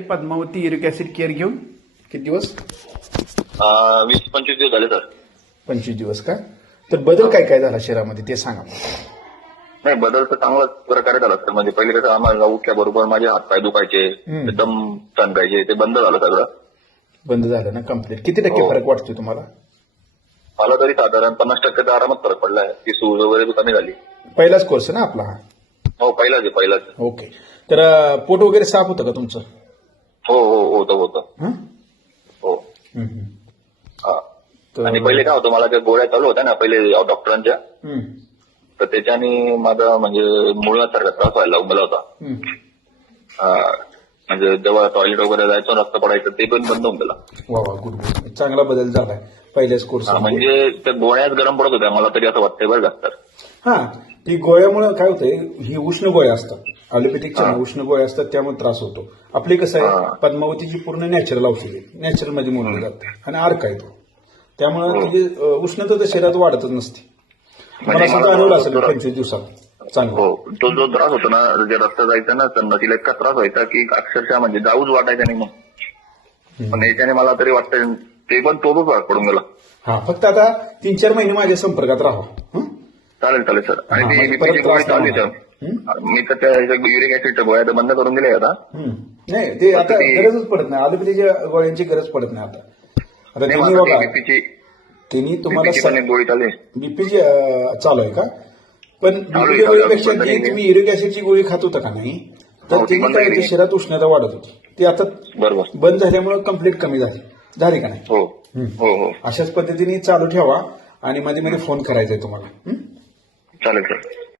Padmavati uric acid care घेऊन किती दिवस? 20-25 दिवस झाले सर. 25 दिवस का? तर बदल काय काय झाला शरीरामध्ये ते सांगा. नाही, बदल तर चांगलाच प्रकारे झाला सर. म्हणजे पहिले कसं आम्हाला उठल्याबरोबर माझे हात पाय दुखायचे, एकदम तणकायचे, ते बंद झालं सगळं. बंद झालं ना कम्प्लीट? किती टक्के फरक वाटतोय तुम्हाला? मला तरी साधारण 50% तर आरामात फरक पडलाय. ती सूज वगैरे कमी झाली. पहिलाच कोर्स ना आपला हा? हो, पहिलाच. ओके. तर पोट वगैरे साफ होतं का तुमचं? हो, होतं. हं? हो. हम्म. हा. तर- आणि पहिले काय होतं, मला त्या गोळ्या चालू होत्या ना पहिले डॉक्टरांच्या, हम्म. तर त्याच्याने माझा म्हणजे मुळासारखा त्रास व्हायला लागला होता. हम्म. म्हणजे जेव्हा टॉयलेट वगैरे जायचं, रक्त पडायचं, ते पण बंद होऊन गेला. वा गुड. चांगला बदल झालाय पहिल्याच कोर्स. म्हणजे त्या गोळ्याच गरम पडत होत्या, मला तरी असं वाटतंय बरं का सर. हा, ती गोळ्यामुळे काय होतंय, ही उष्ण गोळ्या असतात, अलोपॅथिकच्या उष्ण गोळ्या असतात, त्यामुळे त्रास होतो. आपली कसं आहे, पद्मावतीची पूर्ण नॅचरल औषध आहे, नॅचरल मध्ये मोडलं जातं आणि अर्क आहे तो, त्यामुळे तिची उष्णता तर शरीरात वाढतच नसते. मला सुद्धा अनुभव असेल 25 दिवसात चांगला. हो, तो जो त्रास होता ना, जे रक्त जायचं ना, तर नदीला इतका त्रास व्हायचा की अक्षरशः म्हणजे जाऊच वाटायचं नाही. मग पण याच्याने मला तरी वाटतं ते पण तोच फरक पडून गेला. हा, फक्त आता 3-4 महिने माझ्या संपर्कात राहा. चालेल सर. आणि ती बीपीची गोळी चालू आहे सर. मी तर त्या युरिक ऍसिडच्या गोळ्या तर बंद करून दिल्या आता. नाही, ते आता गरजच पडत नाही, अलोपॅथीच्या गोळ्यांची गरज पडत नाही आता. त्यांनी बघा, त्यांनी तुम्हाला गोळी चालू आहे. बीपीची चालू आहे का? पण बीपीच्या गोळीपेक्षा ती तुम्ही युरिक ऍसिडची गोळी खात होता का नाही, तर त्यांनी काय होतं, शरीरात उष्णता वाढत होती, ती आता बंद झाल्यामुळे कम्प्लीट कमी झाली का नाही? हो. अशाच पद्धतीने चालू ठेवा आणि मध्ये मध्ये फोन करायचा आहे तुम्हाला. चालेल सर.